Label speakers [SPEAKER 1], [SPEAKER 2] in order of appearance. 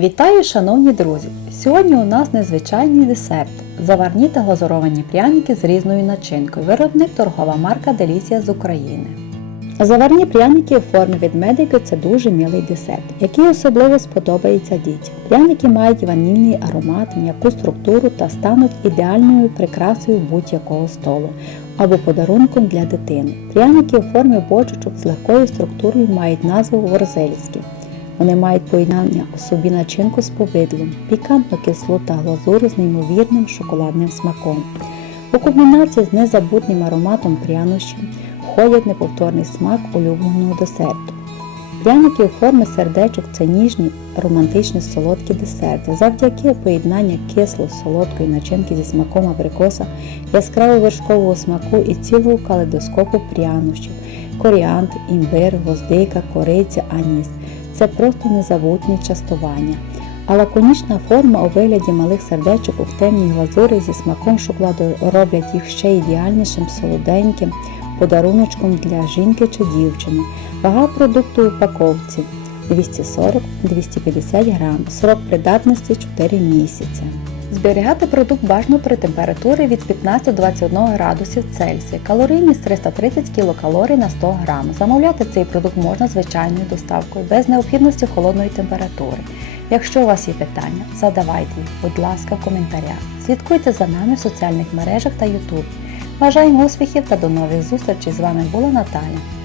[SPEAKER 1] Вітаю, шановні друзі! Сьогодні у нас незвичайний десерт. Заварні та глазуровані пряники з різною начинкою. Виробник торгова марка Делісія з України.
[SPEAKER 2] Заварні пряники у формі від медику це дуже милий десерт, який особливо сподобається дітям. Пряники мають ванільний аромат, м'яку структуру та стануть ідеальною прикрасою будь-якого столу або подарунком для дитини. Пряники у формі бочечок з легкою структурою мають назву ворзельські. Вони мають поєднання у собі начинку з повидлом, пікантну кислу та глазуру з неймовірним шоколадним смаком. У комбінації з незабутнім ароматом прянощів входять неповторний смак улюбленого десерту. Пряники у формі сердечок це ніжні, романтичні солодкі десерти. Завдяки поєднанню кисло-солодкої начинки зі смаком абрикоса, яскраво вершкового смаку і цілого калейдоскопу прянощів, коріандр, імбир, гвоздика, кориця, аніс. Це просто незабутні частування. А лаконічна форма у вигляді малих сердечок у темній глазурі зі смаком шоколаду роблять їх ще ідеальнішим солоденьким подаруночком для жінки чи дівчини. Вага продукту у упаковці 240-250 грам, срок придатності 4 місяці.
[SPEAKER 3] Зберігати продукт бажано при температурі від 15 до 21 градусів Цельсія. Калорійність 330 кілокалорій на 100 грам. Замовляти цей продукт можна звичайною доставкою без необхідності холодної температури. Якщо у вас є питання, задавайте їх, будь ласка, в коментарях. Слідкуйте за нами в соціальних мережах та YouTube. Бажаємо успіхів та до нових зустрічей! З вами була Наталя.